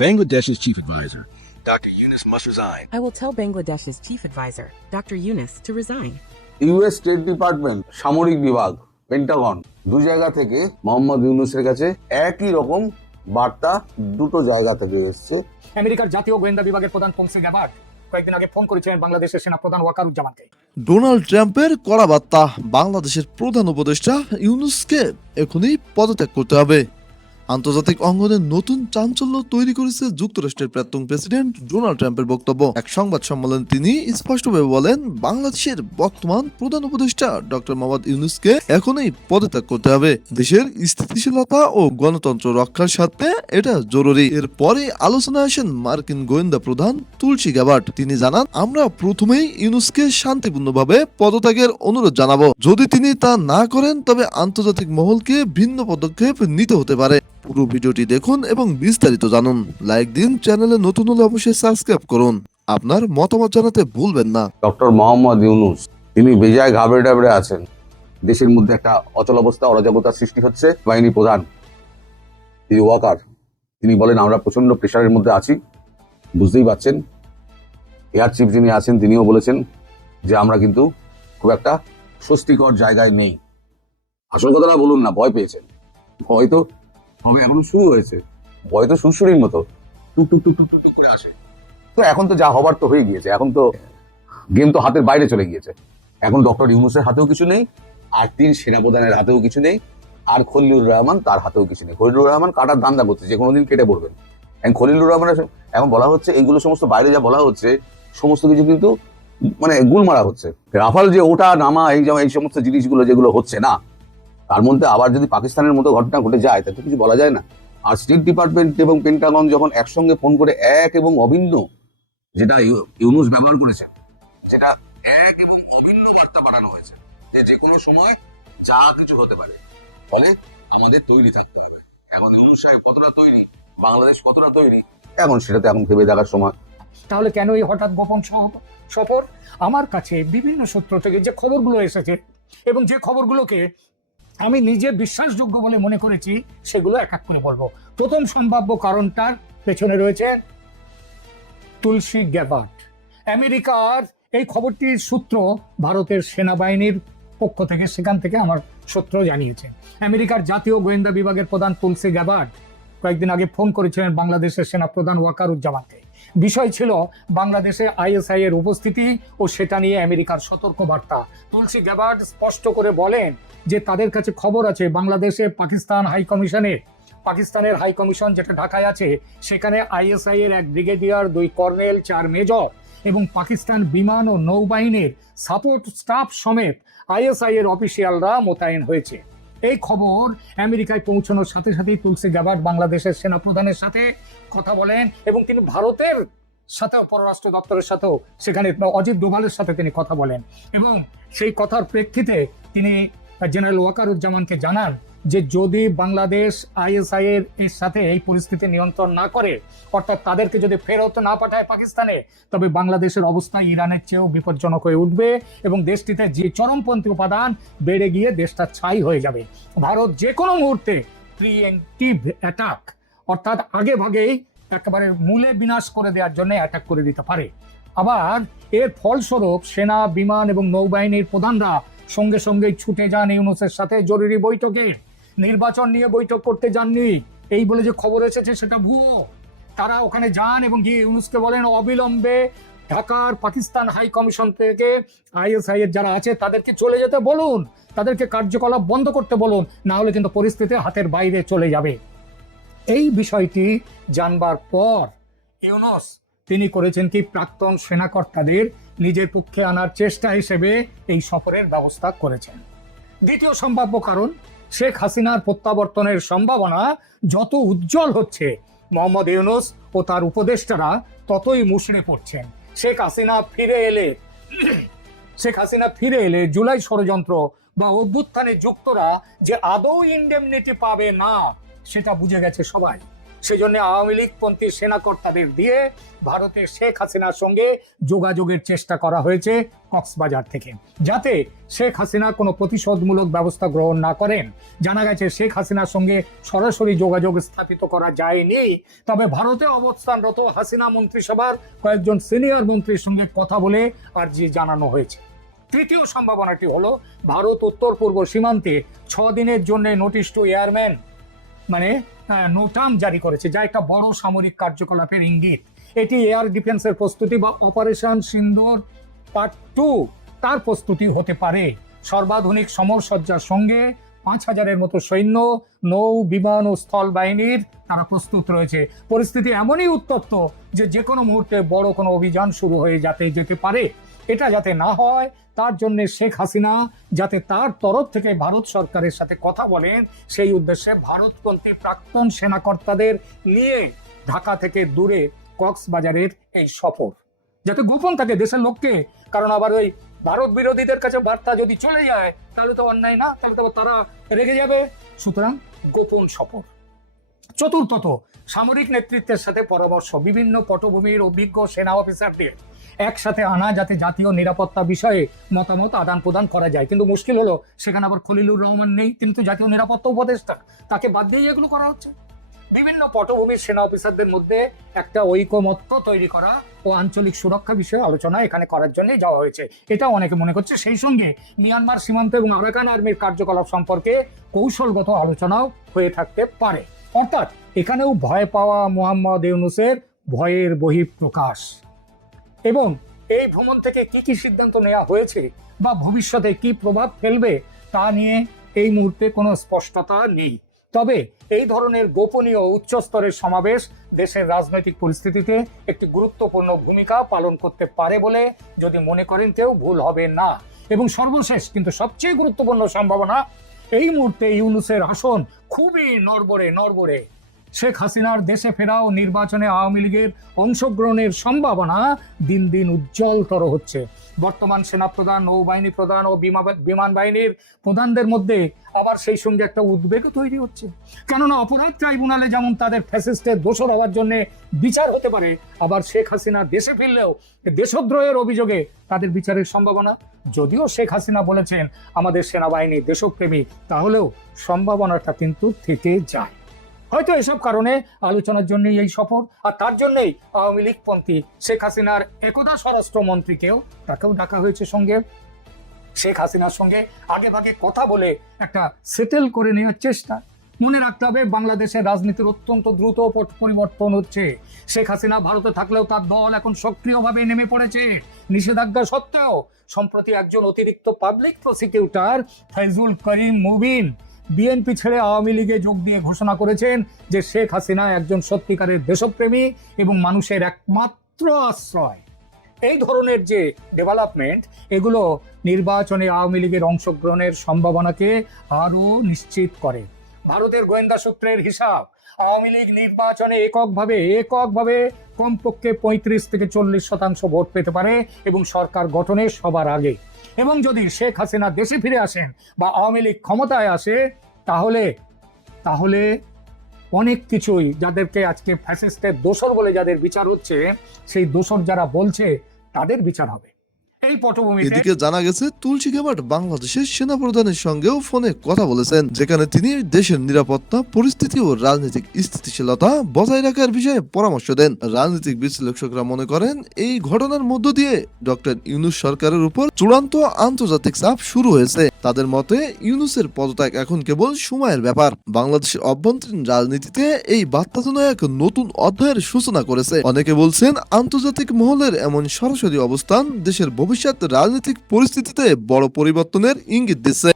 Bangladesh's chief advisor, Dr. Yunus must resign. I will tell Bangladesh's chief advisor, Dr. Yunus, to resign. US state department সামরিক বিভাগ Pentagon দু জায়গা থেকে মোহাম্মদ ইউনুসের কাছে একই রকম বার্তা দুটো জায়গা থেকে এসছে আমেরিকার জাতীয় গোয়েন্দা বিভাগের প্রধান পমসে গ্যাবার্ড কয়েকদিন আগে ফোন করেছিলেন বাংলাদেশের সেনা প্রধান ওয়াকারুজ্জামানকে ডোনাল্ড ট্রাম্পের কড়া বার্তা বাংলাদেশের প্রধান উপদেষ্টা ইউনুসকে এখনই পদত্যাগ করতে হবে আন্তর্জাতিক অঙ্গনে নতুন চাঞ্চল্য তৈরি করেছে যুক্তরাষ্ট্রের প্রাক্তন প্রেসিডেন্ট ডোনাল্ড ট্রাম্পের বক্তব্য। এক সংবাদ সম্মেলনে তিনি স্পষ্টভাবে বলেন, বাংলাদেশের বর্তমান প্রধান উপদেষ্টা ডক্টর মোহাম্মদ ইউনুসকে এখনই পদত্যাগ করতে হবে। দেশের স্থিতিশীলতা ও গণতন্ত্র রক্ষার স্বার্থে এটা জরুরি। এরপরে আলোচনায় আসেন মার্কিন গোয়েন্দা প্রধান তুলসী গ্যাবার্ট তিনি জানান, আমরা প্রথমেই ইউনুসকে শান্তিপূর্ণভাবে পদত্যাগের অনুরোধ জানাব। যদি তিনি তা না করেন, তবে আন্তর্জাতিক মহলকে ভিন্ন পদক্ষেপ নিতে হতে পারে। পুরো ভিডিওটি দেখুন এবং বিস্তারিত জানুন। লাইক দিন চ্যানেলে নতুন হলে অবশ্যই সাবস্ক্রাইব করুন। আপনার মতামত জানাতে ভুলবেন না। ডক্টর মোহাম্মদ ইউনুস, তিনি বেজায় ঘাবড়ে ডাবড়ে আছেন। দেশের মধ্যে একটা অচল অবস্থা, অরাজকতার সৃষ্টি হচ্ছে বাহিনী প্রধান। তিনি ওয়াকার। তিনি বলেন, আমরা প্রচণ্ড প্রেশারের মধ্যে আছি। বুঝতেই পারছেন। এয়ার চিফ যিনি আছেন, তিনিও বলেছেন যে আমরা কিন্তু খুব একটা স্বস্তিকর জায়গায় নেই। আসল কথাটা বলুন না, ভয় পেয়েছেন। ভয় তো হবে, এখনও শুরু হয়েছে। ভয় তো সুরসুরির মতো। টুক টুক টুক টুক টুক করে আসে। তো এখন তো যা হবার তো হয়ে গিয়েছে। এখন তো গেম তো হাতের বাইরে চলে গিয়েছে। এখন ডক্টর ইউনুসের হাতেও কিছু নেই, আর তিন সেনাপ্রধানের হাতেও কিছু নেই, আর খলিলুর রহমান তার হাতেও কিছু নেই। খলিলুর রহমান কাটার দান্দা করছে, যে কোনোদিন কেটে পড়বেন এখন খলিলুর রহমানের এখন বলা হচ্ছে, এইগুলো সমস্ত বাইরে যা বলা হচ্ছে, সমস্ত কিছু কিন্তু মানে গুল মারা হচ্ছে। রাফাল যে ওটা, নামা, এই যেমন এই সমস্ত জিনিসগুলো যেগুলো হচ্ছে না তার মধ্যে আবার যদি পাকিস্তানের মতো ঘটনা ঘটে যায়, তাতে কিছু বলা যায় না। আর স্টেট ডিপার্টমেন্ট এবং পেন্টাগন যখন একসঙ্গে ফোন করে এক এবং অভিন্ন, যেটা ইউনুস ব্যবহার করেছেন, যেটা এক এবং অভিন্ন বার্তা পাঠানো হয়েছে, যে যে কোনো সময় যা কিছু হতে পারে, ফলে আমাদের তৈরি থাকতে হবে। এখন ইউনুস সাহেব কতটা তৈরি, বাংলাদেশ কতটা তৈরি, এখন সেটাতে এখন ভেবে দেখার সময়। তাহলে কেন এই হঠাৎ গোপন সফর? আমার কাছে বিভিন্ন সূত্র থেকে যে খবরগুলো এসেছে, এবং যে খবরগুলোকে আমি নিজে বিশ্বাসযোগ্য বলে মনে করেছি, সেগুলো এক এক করে বলব। প্রথম সম্ভাব্য কারণটার পেছনে রয়েছে তুলসী গ্যাবার্ট। আমেরিকার এই খবরটির সূত্র ভারতের সেনাবাহিনীর পক্ষ থেকে, সেখান থেকে আমার সূত্র জানিয়েছে। আমেরিকার জাতীয় গোয়েন্দা বিভাগের প্রধান তুলসী গ্যাবার্ট কয়েকদিন আগে ফোন করেছিলেন বাংলাদেশের সেনাপ্রধান ওয়াকারুজ্জামানকে। বিষয় ছিল বাংলাদেশে আইএসআই এর উপস্থিতি ও সেটা নিয়ে আমেরিকার সতর্ক বার্তা তুলসী গ্যাবার্ড স্পষ্ট করে বলেন যে তাদের কাছে খবর আছে, বাংলাদেশে পাকিস্তান হাই কমিশনের, পাকিস্তানের হাই কমিশন যেটা ঢাকায় আছে, সেখানে আইএসআই এর এক ব্রিগেডিয়ার দুই কর্নেল, চার মেজর এবং পাকিস্তান বিমান ও নৌবাহিনীর সাপোর্ট স্টাফ সমেত আইএসআই এর অফিসিয়ালরা মোতায়েন হয়েছে। এই খবর আমেরিকায় পৌঁছানোর সাথে সাথেই তুলসী গ্যাবার্ড বাংলাদেশের সেনাপ্রধানের সাথে কথা বলেন এবং তিনি ভারতের সাথেও, পররাষ্ট্র দপ্তরের সাথেও, সেখানে অজিত ডোভালের সাথে তিনি কথা বলেন। এবং সেই কথার প্রেক্ষিতে তিনি জেনারেল ওয়াকারুজ্জামানকে জানান যে যদি বাংলাদেশ আইএসআই এর সাথে এই পরিস্থিতি নিয়ন্ত্রণ না করে, অর্থাৎ তাদেরকে যদি ফেরত না পাঠায় পাকিস্তানে, তবে বাংলাদেশের অবস্থা ইরানের চেয়েও বিপজ্জনক হয়ে উঠবে এবং দেশটিতে যে চরমপন্থী উপাদান বেড়ে গিয়ে দেশটা ছাই হয়ে যাবে। ভারত যে কোনো মুহূর্তে প্রিএমটিভ অ্যাটাক অর্থাৎ আগে ভাগেই একেবারে মূলে বিনাশ করে দেওয়ার জন্য অ্যাটাক করে দিতে পারে। আবার এর ফলস্বরূপ সেনা, বিমান এবং নৌবাহিনীর প্রধানরা সঙ্গে সঙ্গে ছুটে যান ইউনুসের সাথে। জরুরি বৈঠকে নির্বাচন নিয়ে বৈঠক করতে যাননি। এই বলে যে খবর এসেছে সেটা ভুয়ো। তারা ওখানে যান এবং গিয়ে ইউনুসকে বলেন, অবিলম্বে ঢাকার পাকিস্তান হাই কমিশন থেকে আইএসআই এর যারা আছে, তাদেরকে চলে যেতে বলুন। তাদেরকে কার্যকলাপ বন্ধ করতে বলুন। না হলে কিন্তু পরিস্থিতি হাতের বাইরে চলে যাবে। এই বিষয়টি জানবার পর ইউনুস তিনি করেছেন কি প্রাক্তন সেনাকর্তাদের নিজের পক্ষে আনার চেষ্টা হিসেবে এই সফরের ব্যবস্থা করেছেন। দ্বিতীয় সম্ভাব্য কারণ, শেখ হাসিনার প্রত্যাবর্তনের সম্ভাবনা যত উজ্জ্বল হচ্ছে, মোহাম্মদ ইউনুস ও তার উপদেষ্টারা ততই মুষড়ে পড়ছেন। শেখ হাসিনা ফিরে এলে, শেখ হাসিনা ফিরে এলে জুলাই ষড়যন্ত্র বা অভ্যুত্থানে যুক্তরা যে আদৌ ইন্ডেমনিটি পাবে না, সেটা বুঝে গেছে সবাই। সেজন্য আওয়ামী লীগপন্থী সেনাকর্তাদের দিয়ে ভারতের শেখ হাসিনার সঙ্গে যোগাযোগের চেষ্টা করা হয়েছে কক্সবাজার থেকে। যাতে শেখ হাসিনা কোনো প্রতিশোধমূলক ব্যবস্থা গ্রহণ না করেন। জানা গেছে শেখ হাসিনার সঙ্গে সরাসরি যোগাযোগ স্থাপিত করা যায়নি। তবে ভারতে অবস্থানরত হাসিনা মন্ত্রিসভার কয়েকজন সিনিয়র মন্ত্রীর সঙ্গে কথা বলে আর্জি জানানো হয়েছে। তৃতীয় সম্ভাবনাটি হলো, ভারত উত্তর পূর্ব সীমান্তে ছ দিনের জন্য নোটিশ টু এয়ারম্যান মানে নোটাম জারি করেছে, যা একটা বড় সামরিক কার্যকলাপের ইঙ্গিত। এটি এয়ার ডিফেন্সের প্রস্তুতি বা অপারেশন সিন্দুর পার্ট টু তার প্রস্তুতি হতে পারে। সর্বাধুনিক সমরসজ্জার সঙ্গে পাঁচ হাজারের মতো সৈন্য, নৌ, বিমান ও স্থল বাহিনীর তারা প্রস্তুত রয়েছে। পরিস্থিতি এমনই উত্তপ্ত যে যে কোনো মুহূর্তে বড় কোনো অভিযান শুরু হয়ে যাতে যেতে পারে। এটা যাতে না হয়, তার জন্য শেখ হাসিনা যাতে তার তরফ থেকে ভারত সরকারের সাথে কথা বলেন, সেই উদ্দেশ্যে ভারতপন্থী প্রাক্তন সেনাকর্তাদের নিয়ে ঢাকা থেকে দূরে কক্সবাজারের এই সফর। যাতে গোপন থাকে দেশের লোককে, কারণ আবার ওই ভারত বিরোধীদের কাছে বার্তা যদি চলে যায়, তাহলে তো অন্যায় না, তাহলে তো তারা রেগে যাবে। সুতরাং গোপন সফর। চতুর্থত সামরিক নেতৃত্বের সাথে পরামর্শ, বিভিন্ন পটভূমির অভিজ্ঞ সেনা অফিসারদের একসাথে আনা যাতে জাতীয় নিরাপত্তা বিষয়ে মতামত আদান প্রদান করা যায়। কিন্তু মুশকিল হলো, সেখানে আবার খলিলুর রহমান নেই, তিনি তো জাতীয় নিরাপত্তা উপদেষ্টা। তাকে বাদ দিয়ে এগুলো করা হচ্ছে। বিভিন্ন পটভূমির সেনা অফিসারদের মধ্যে একটা ঐকমত্য তৈরি করা ও আঞ্চলিক সুরক্ষা বিষয়ে আলোচনা এখানে করার জন্য যাওয়া হয়েছে। এটা অনেকে মনে করছে। সেই সঙ্গে মিয়ানমার সীমান্ত এবং আরাকান আর্মির কার্যকলাপ সম্পর্কে কৌশলগত আলোচনাও হয়ে থাকতে পারে। অর্থাৎ এখানেও ভয় পাওয়া মোহাম্মদ ইউনুসের ভয়ের বহিঃপ্রকাশ। এবং এই ভ্রমণ থেকে কি কি সিদ্ধান্ত নেওয়া হয়েছে বা ভবিষ্যতে কি প্রভাব ফেলবে তা নিয়ে এই মুহূর্তে কোনো স্পষ্টতা নেই। তবে এই ধরনের গোপনীয় উচ্চস্তরের সমাবেশ দেশের রাজনৈতিক পরিস্থিতিতে একটি গুরুত্বপূর্ণ ভূমিকা পালন করতে পারে বলে যদি মনে করেন কেউ, ভুল হবে না। এবং সর্বশেষ কিন্তু সবচেয়ে গুরুত্বপূর্ণ সম্ভাবনা, এই মুহূর্তে ইউনুসের আসন খুবই নড়বড়ে নড়বড়ে। শেখ হাসিনার দেশে ফেরাও নির্বাচনে আওয়ামী লীগের অংশগ্রহণের সম্ভাবনা দিন দিন উজ্জ্বলতর হচ্ছে। বর্তমান সেনাপ্রধান, নৌবাহিনী প্রধান ও বিমা- বিমান বাহিনীর প্রধানদের মধ্যে আবার সেই সঙ্গে একটা উদ্বেগ তৈরি হচ্ছে। কেননা অপরাধ ট্রাইব্যুনালে যেমন তাদের ফ্যাসিস্টের দোষর হওয়ার জন্য বিচার হতে পারে, আবার শেখ হাসিনা দেশে ফিরলেও দেশদ্রোহের অভিযোগে তাদের বিচারের সম্ভাবনা যদিও শেখ হাসিনা বলেছেন আমাদের সেনাবাহিনী দেশপ্রেমী, তাহলেও সম্ভাবনাটা কিন্তু থেকে যায়। হয়তো এসব কারণে আলোচনার জন্যই এই সফর, আর তার জন্যই আওয়ামী লীগপন্থী শেখ হাসিনার একদা স্বরাষ্ট্রমন্ত্রীকেও তাকেও ডাকা হয়েছে সঙ্গে। শেখ হাসিনার সঙ্গে আগে ভাগে কথা বলে একটা সেটেল করে নেওয়ার চেষ্টা। মনে রাখতে হবে, বাংলাদেশের রাজনীতির অত্যন্ত দ্রুত পরিবর্তন হচ্ছে। শেখ হাসিনা ভারতে থাকলেও তার দল এখন সক্রিয়ভাবে নেমে পড়েছে। নিষেধাজ্ঞা সত্ত্বেও, সম্প্রতি একজন অতিরিক্ত পাবলিক প্রসিকিউটর ফৈজুল করিম মুবিন বিএনপি ছেড়ে আওয়ামী লীগে যোগ দিয়ে ঘোষণা করেছেন যে শেখ হাসিনা একজন সত্যিকারের দেশপ্রেমী এবং মানুষের একমাত্র আশ্রয়। এই ধরনের যে ডেভেলপমেন্ট এগুলো নির্বাচনে আওয়ামী লীগের অংশগ্রহণের সম্ভাবনাকে আরও নিশ্চিত করে। ভারতের গোয়েন্দা সূত্রের হিসাব, আওয়ামী লীগ নির্বাচনে এককভাবে এককভাবে কমপক্ষে পঁয়ত্রিশ থেকে চল্লিশ শতাংশ ভোট পেতে পারে এবং সরকার গঠনে সবার আগে। এবং যদি শেখ হাসিনা দেশে ফিরে আসেন বা আওয়ামী লীগ ক্ষমতায় আসে, তাহলে তাহলে অনেক কিছুই যাদেরকে আজকে ফ্যাসিস্টের দোষর বলে যাদের বিচার হচ্ছে, সেই দোষর যারা বলছে, তাদের বিচার হবে। এই পটভূমিতে। এদিকে জানা গেছে, তুলসী গেবাট বাংলাদেশের সেনাপ্রধানের সঙ্গেও ফোনে কথা বলেছেন, যেখানে তিনি দেশের নিরাপত্তা, পরিস্থিতি ও রাজনৈতিক স্থিতিশীলতা বজায় রাখার বিষয়ে পরামর্শ দেন। রাজনৈতিক বিশ্লেষকরা মনে করেন, এই ঘটনার মধ্য দিয়ে ডক্টর ইউনুস সরকারের উপর চূড়ান্ত আন্তর্জাতিক চাপ শুরু হয়েছে। তাদের মতে ইউনুসের পদত্যাগ এখন কেবল সময়ের ব্যাপার। বাংলাদেশের অভ্যন্তরীণ রাজনীতিতে এই বার্তা যেন এক নতুন অধ্যায়ের সূচনা করেছে। অনেকে বলছেন, আন্তর্জাতিক মহলের এমন সরাসরি অবস্থান দেশের ভবিষ্যৎ রাজনৈতিক পরিস্থিতিতে বড় পরিবর্তনের ইঙ্গিত দিচ্ছে।